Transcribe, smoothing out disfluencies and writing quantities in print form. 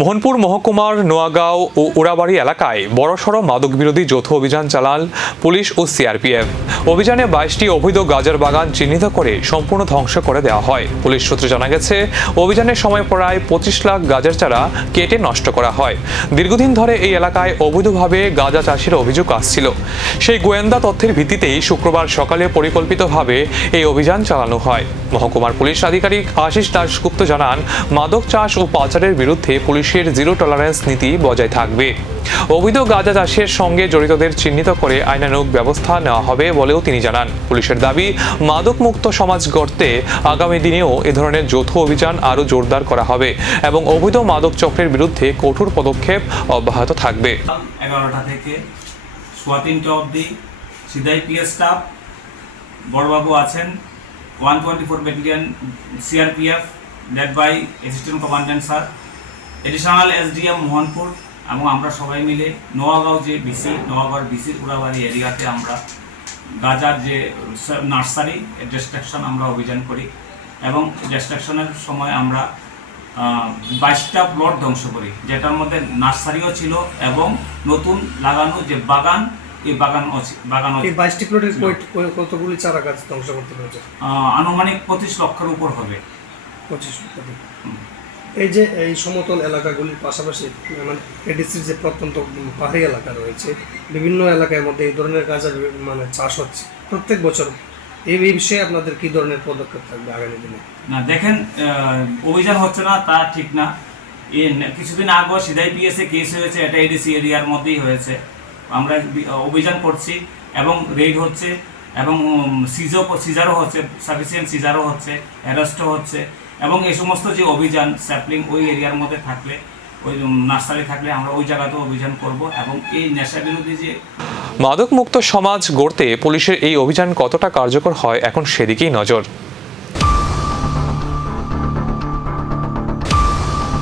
মোহনপুর মহকুমার নোয়াগাঁও ও উড়াবাড়ি এলাকায় বড়সড় মাদক বিরোধী যৌথ অভিযান চালান পুলিশ ও সিআরপিএফ। অভিযানে 22টি অবৈধ গাঁজার বাগান চিহ্নিত করে সম্পূর্ণ ধ্বংস করে দেওয়া হয়। পুলিশ সূত্রে জানা গেছে, অভিযানের সময় প্রায় 25 লাখ গাঁজার চারা কেটে নষ্ট করা হয়। দীর্ঘদিন ধরে এই এলাকায় অবৈধভাবে গাঁজা চাষের অভিযোগ আসছিল। সেই গোয়েন্দা তথ্যের ভিত্তিতেই শুক্রবার সকালে পরিকল্পিতভাবে এই অভিযান চালানো হয়। মহকুমার পুলিশ আধিকারিক আশিস দাশগুপ্ত জানান, মাদক চাষ ও পাচারের বিরুদ্ধে পুলিশের জিরো টলারেন্স নীতি বজায় থাকবে। অবৈধ গাঁজা চাষের সঙ্গে জড়িতদের চিহ্নিত করে আইনানুগ ব্যবস্থা নেওয়া হবে বলেও তিনি জানান। পুলিশের দাবি, মাদক মুক্ত সমাজ গড়তে আগামী দিনেও এ ধরনের যৌথ অভিযান আরও জোরদার করা হবে এবং অবৈধ মাদক চক্রের বিরুদ্ধে কঠোর পদক্ষেপ অব্যাহত থাকবে। 11টা থেকে 3:15 অবধি সিআইপিএফ স্টাফ বড়বাবু আছেন, 124 battalion CRPF led by assistant commandant sir, additional SDM Mohanpur এবং আমরা সবাই মিলে নোয়াগাঁও যে নোয়াগাঁওর বিসির উড়াবাড়ি এরিয়াতে আমরা গাঁজার যে নার্সারি ডিস্ট্রাকশন আমরা অভিযান করি এবং ডিস্ট্রাকশনের সময় আমরা 22টা প্লট ধ্বংস করি, যেটার মধ্যে নার্সারিও ছিল এবং নতুন লাগানো যে বাগান, এই বাগান 22টি প্লটের কতগুলি চারা গাছ ধ্বংস করতে পেরেছে? আনুমানিক 25 লক্ষের উপর হবে। 25 লক্ষ। এই যে এই সমতল এলাকাগুলির পাশাপাশি মানে এডিসির যে প্রত্যন্ত পাহাড়ি এলাকা রয়েছে, বিভিন্ন এলাকার মধ্যে এই ধরনের গাঁজার মানে চাষ হচ্ছে প্রত্যেক বছর। এই বিষয়ে আপনাদের কি ধরনের পদক্ষেপ থাকবে আগামী দিনে? না দেখেন, অভিযান হচ্ছে না তা ঠিক না। কিছুদিন আগে সিআইপিএসে কেস হয়েছে, এটা এডিসি এরিয়ার মধ্যেই হয়েছে। আমরা অভিযান করছি এবং রেড হচ্ছে এবং সিজারও হচ্ছে, সাফিসিয়েন্ট সিজারও হচ্ছে, অ্যারেস্টও হচ্ছে এবং এই সমস্ত যে অভিযান স্যাপলিং ওই এরিয়ার মধ্যে থাকলে, ওই নার্সারি থাকলে আমরা ওই জায়গাতেও অভিযান করব এবং এই নেশা বিরোধী যে মাদক মুক্ত সমাজ গড়তে পুলিশের এই অভিযান কতটা কার্যকর হয় এখন সেদিকেই নজর।